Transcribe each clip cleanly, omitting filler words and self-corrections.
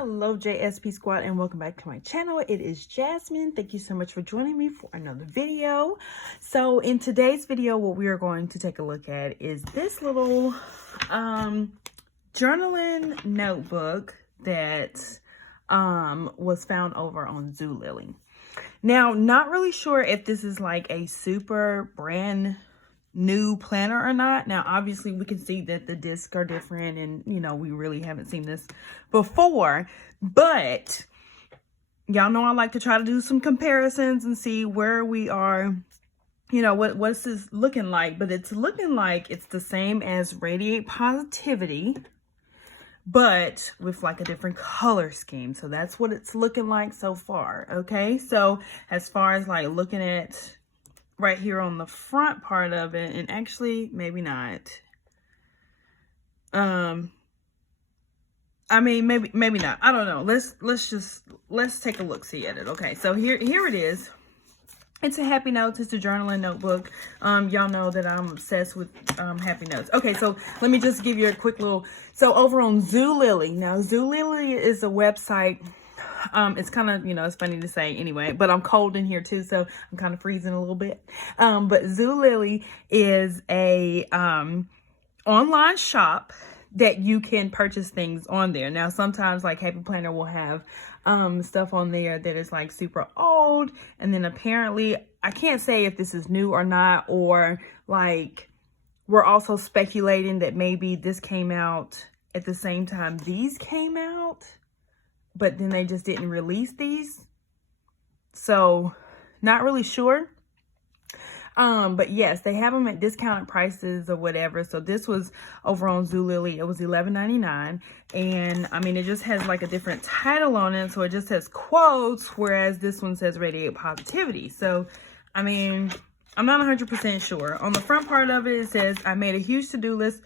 Hello JSP squad and welcome back to my channel. It is Jasmine. Thank you so much for joining me for another video. So in today's video, what we are going to take a look at is this little journaling notebook that was found over on Zulily. Now, not really sure if this is like a super brand new planner or not. Now, obviously we can see that the discs are different and, you know, we really haven't seen this before, but y'all know I like to try to do some comparisons and see where we are, you know, what's this looking like. But it's looking like it's the same as Radiate Positivity, but with like a different color scheme. So that's what it's looking like so far. Okay, so as far as like looking at right here on the front part of it, and actually maybe not, I mean maybe not, I don't know. Let's take a look see at it. Okay, so here it is. It's a Happy Notes. It's a journaling notebook. Y'all know that I'm obsessed with Happy Notes. Okay, so let me just give you a quick little, so over on Zulily. Now Zulily is a website. It's kind of, you know, it's funny to say anyway, but I'm cold in here too, so I'm kind of freezing a little bit. But Zulily is a online shop that you can purchase things on there. Now, sometimes like Happy Planner will have stuff on there that is like super old, and then apparently, I can't say if this is new or not, or like we're also speculating that maybe this came out at the same time these came out, but then they just didn't release these. So not really sure. But yes, they have them at discounted prices or whatever. So this was over on Zulily. It was $11.99. And I mean, it just has like a different title on it. So it just says quotes, whereas this one says Radiate Positivity. So, I mean, I'm not 100% sure. On the front part of it, it says, I made a huge to-do list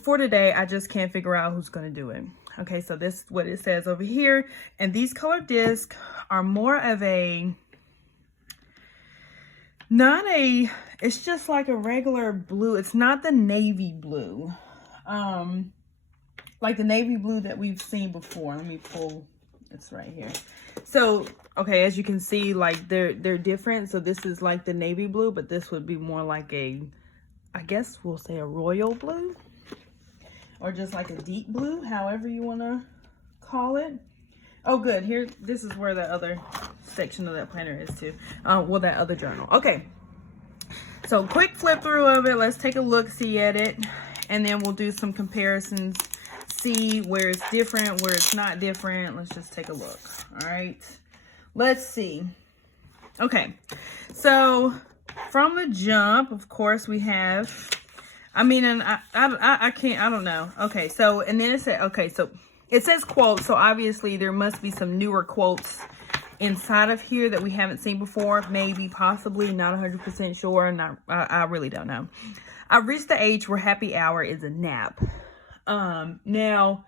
for today. I just can't figure out who's going to do it. Okay, so this is what it says over here. And these colored discs are more of a, it's just like a regular blue. It's not the navy blue. Like the navy blue that we've seen before. Let me pull, it's right here. So, okay, as you can see, like they're different. So this is like the navy blue, but this would be more like a, I guess we'll say a royal blue. Or just like a deep blue, however you want to call it. Oh, good. Here, this is where the other section of that planner is too. Well, that other journal. Okay. So, quick flip through of it. Let's take a look, see at it. And then we'll do some comparisons. See where it's different, where it's not different. Let's just take a look. All right. Let's see. Okay. So, from the jump, of course, we have... I mean, and I can't, I don't know. Okay, so, and then it said, okay, so it says quotes. So obviously there must be some newer quotes inside of here that we haven't seen before. Maybe, possibly, not 100% sure. I really don't know. I've reached the age where happy hour is a nap. Now,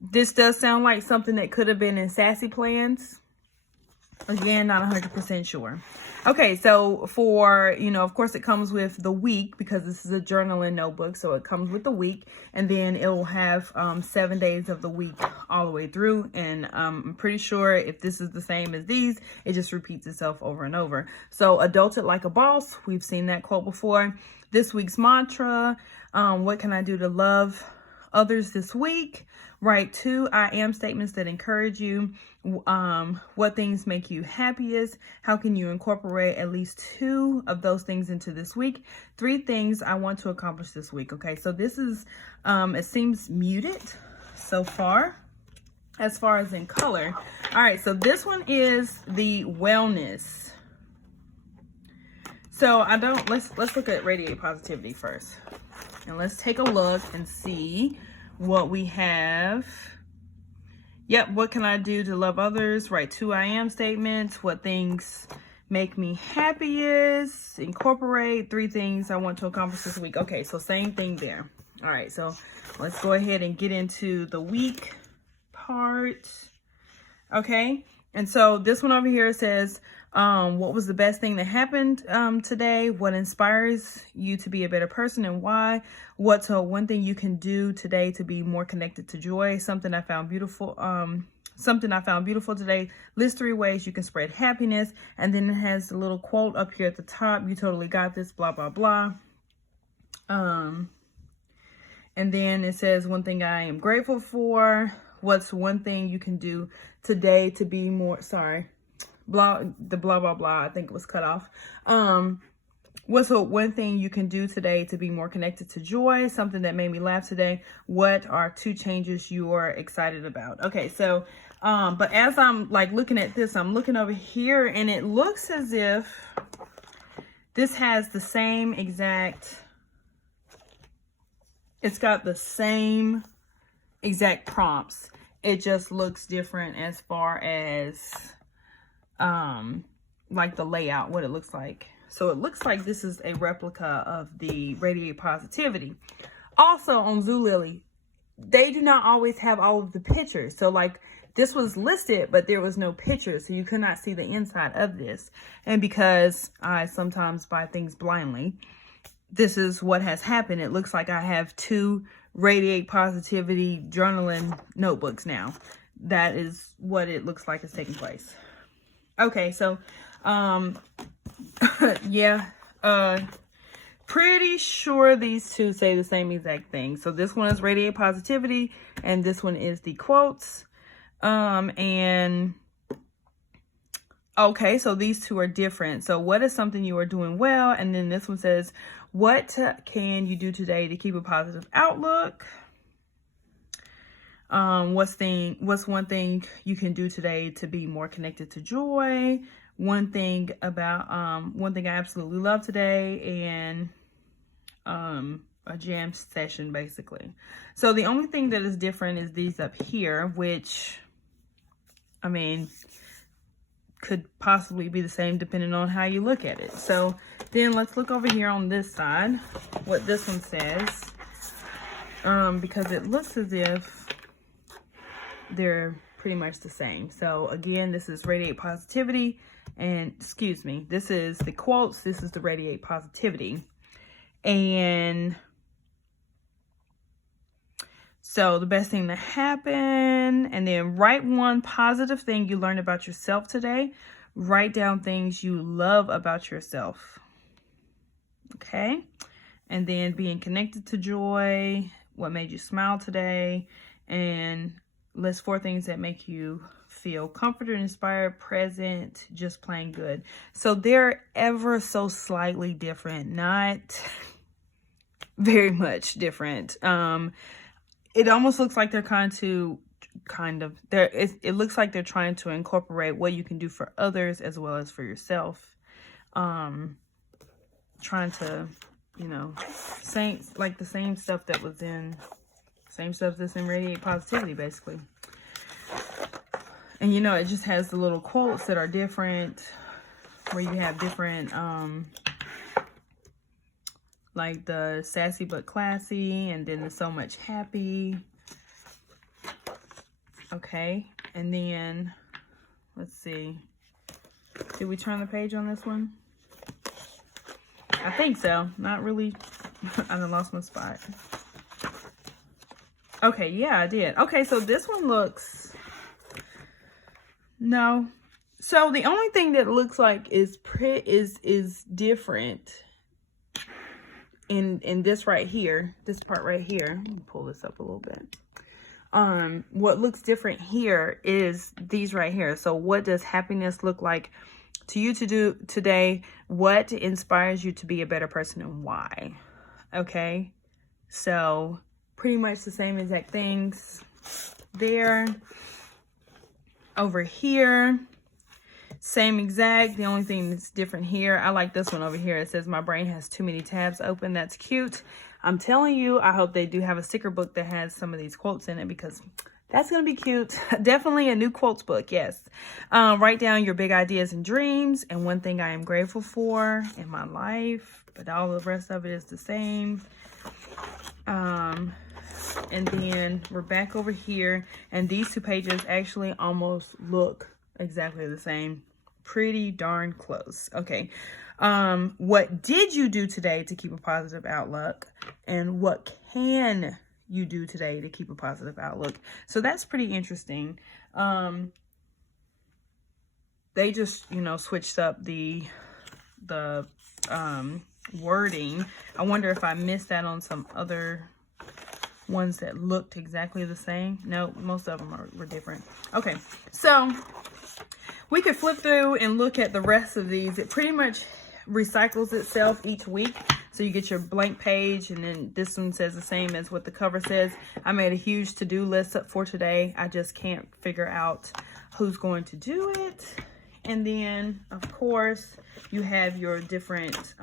this does sound like something that could have been in Sassy Plans. Again, not 100% sure. Okay, so for, you know, of course it comes with the week because this is a journaling notebook. So it comes with the week, and then it will have 7 days of the week all the way through. And I'm pretty sure if this is the same as these, it just repeats itself over and over. So adult it like a boss. We've seen that quote before. This week's mantra, what can I do to love others this week? Write 2 I am statements that encourage you. What things make you happiest? How can you incorporate at least 2 of those things into this week? 3 things I want to accomplish this week. Okay, so this is, it seems muted so far as in color. All right, so this one is the wellness. So let's look at Radiate Positivity first. And let's take a look and see what we have. Yep, what can I do to love others? Write 2 I am statements. What things make me happiest? Incorporate 3 things I want to accomplish this week. Okay, so same thing there. All right, so let's go ahead and get into the week part. Okay, And so this one over here says, what was the best thing that happened today? What inspires you to be a better person and why? What's one thing you can do today to be more connected to joy? Something I found beautiful. Something I found beautiful today. List 3 ways you can spread happiness. And then it has a little quote up here at the top. You totally got this, blah, blah, blah. And then it says, one thing I am grateful for. What's one thing you can do today to be more, blah, blah, blah. I think it was cut off. What's one thing you can do today to be more connected to joy? Something that made me laugh today. What are 2 changes you are excited about? Okay, so, but as I'm like looking at this, I'm looking over here and it looks as if this has the same exact, it's got the same exact prompts. It just looks different as far as like the layout, what it looks like. So it looks like this is a replica of the Radiate Positivity. Also on Zulily, they do not always have all of the pictures. So like this was listed, but there was no picture. So you could not see the inside of this. And because I sometimes buy things blindly, this is what has happened. It looks like I have 2 Radiate Positivity journaling notebooks now. That is what it looks like is taking place. Okay, so yeah, pretty sure these 2 say the same exact thing. So this one is Radiate Positivity and this one is the quotes. And okay, so these 2 are different. So what is something you are doing well? And then this one says, what can you do today to keep a positive outlook? What's one thing you can do today to be more connected to joy? One thing I absolutely love today, and a jam session basically. So the only thing that is different is these up here, which I mean could possibly be the same depending on how you look at it. So then let's look over here on this side, what this one says, because it looks as if they're pretty much the same. So again, this is Radiate Positivity, and excuse me, this is the quotes, this is the Radiate Positivity. And so the best thing to happen, and then write one positive thing you learned about yourself today. Write down things you love about yourself. Okay. And then being connected to joy, what made you smile today, and list 4 things that make you feel comforted, inspired, present, just plain good. So they're ever so slightly different, not very much different. It almost looks like they're it looks like they're trying to incorporate what you can do for others as well as for yourself. Trying to, you know, like the same stuff that's in Radiate Positivity basically. And you know, it just has the little quotes that are different, where you have different like the sassy but classy, and then the so much happy. Okay, and then let's see, did we turn the page on this one? I think so. Not really. I done lost my spot. Okay, yeah, I did. Okay, so this one looks, no. So the only thing that looks like is different in this right here, this part right here. Let me pull this up a little bit. What looks different here is these right here. So what does happiness look like to you to do today? What inspires you to be a better person and why? Okay, so pretty much the same exact things there. Over here, same exact. The only thing that's different here, I like this one over here. It says my brain has too many tabs open. That's cute. I'm telling you, I hope they do have a sticker book that has some of these quotes in it, because that's going to be cute. Definitely a new quotes book. Yes. Write down your big ideas and dreams and one thing I am grateful for in my life, but all the rest of it is the same. And then we're back over here, and these 2 pages actually almost look exactly the same. Pretty darn close. Okay. What did you do today to keep a positive outlook? And what can you do today to keep a positive outlook? So that's pretty interesting. They just, you know, switched up the wording. I wonder if I missed that on some other ones that looked exactly the same. No, most of them were different. Okay, so we could flip through and look at the rest of these. It pretty much recycles itself each week. So you get your blank page, and then this one says the same as what the cover says. I made a huge to-do list up for today. I just can't figure out who's going to do it. And then, of course, you have your different,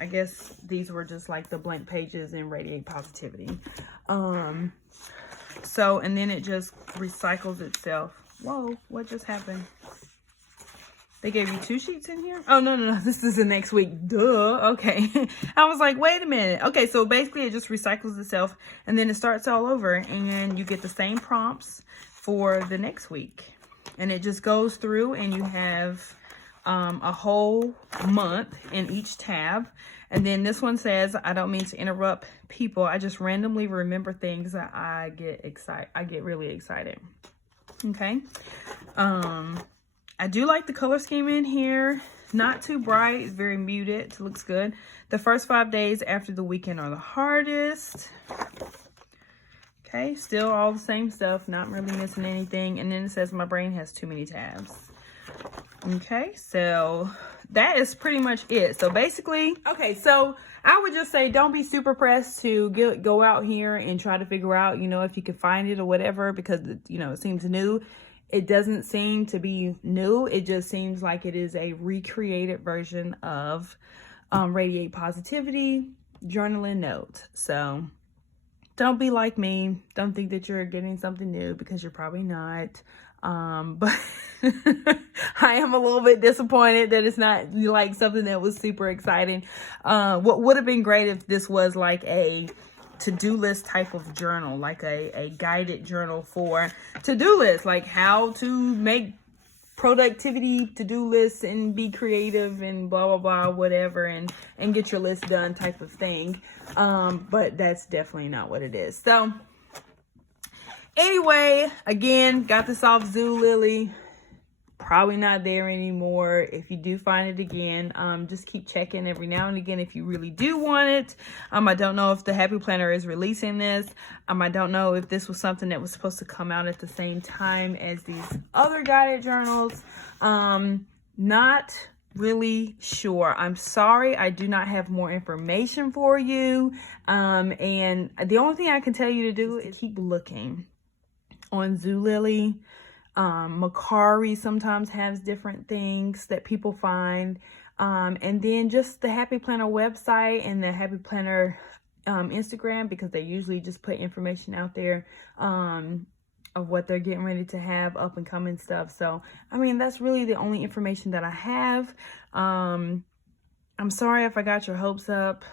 I guess these were just like the blank pages in Radiate Positivity. So, and then it just recycles itself. Whoa, what just happened? They gave you 2 sheets in here? Oh, no, this is the next week. Duh. Okay. I was like, wait a minute. Okay, so basically it just recycles itself, and then it starts all over, and you get the same prompts for the next week. And it just goes through, and you have a whole month in each tab. And then this one says, I don't mean to interrupt people. I just randomly remember things that I get really excited. Okay. I do like the color scheme in here. Not too bright. It's very muted. It looks good. The first 5 days after the weekend are the hardest. Okay, still all the same stuff. Not really missing anything. And then it says my brain has too many tabs. Okay, so that is pretty much it. So basically, okay, so I would just say don't be super pressed to go out here and try to figure out, you know, if you can find it or whatever, because, you know, it seems new. It doesn't seem to be new. It just seems like it is a recreated version of Radiate Positivity Journaling Note. So don't be like me. Don't think that you're getting something new, because you're probably not. But I am a little bit disappointed that it's not like something that was super exciting. What would have been great if this was like a to-do list type of journal, like a guided journal for to-do lists, like how to make productivity to-do lists and be creative and blah blah blah whatever, and get your list done type of thing. But that's definitely not what it is. So anyway, again, got this off Zulily. Probably not there anymore. If you do find it again, just keep checking every now and again if you really do want it. I don't know if the Happy Planner is releasing this. I don't know if this was something that was supposed to come out at the same time as these other guided journals. Not really sure. I'm sorry, I do not have more information for you. And the only thing I can tell you to do is keep looking on Zulily. Macari sometimes has different things that people find. And then just the Happy Planner website and the Happy Planner Instagram, because they usually just put information out there of what they're getting ready to have, up and coming stuff. So, I mean, that's really the only information that I have. I'm sorry if I got your hopes up.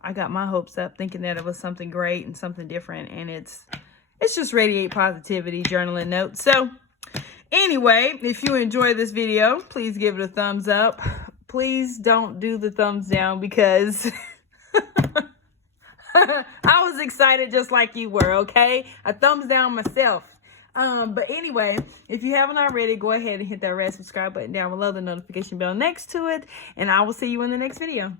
I got my hopes up thinking that it was something great and something different, and it's just Radiate Positivity Journaling Notes. So anyway, if you enjoy this video, please give it a thumbs up. Please don't do the thumbs down, because I was excited just like you were, okay? A thumbs down myself. But anyway, if you haven't already, go ahead and hit that red subscribe button down below, the notification bell next to it, and I will see you in the next video.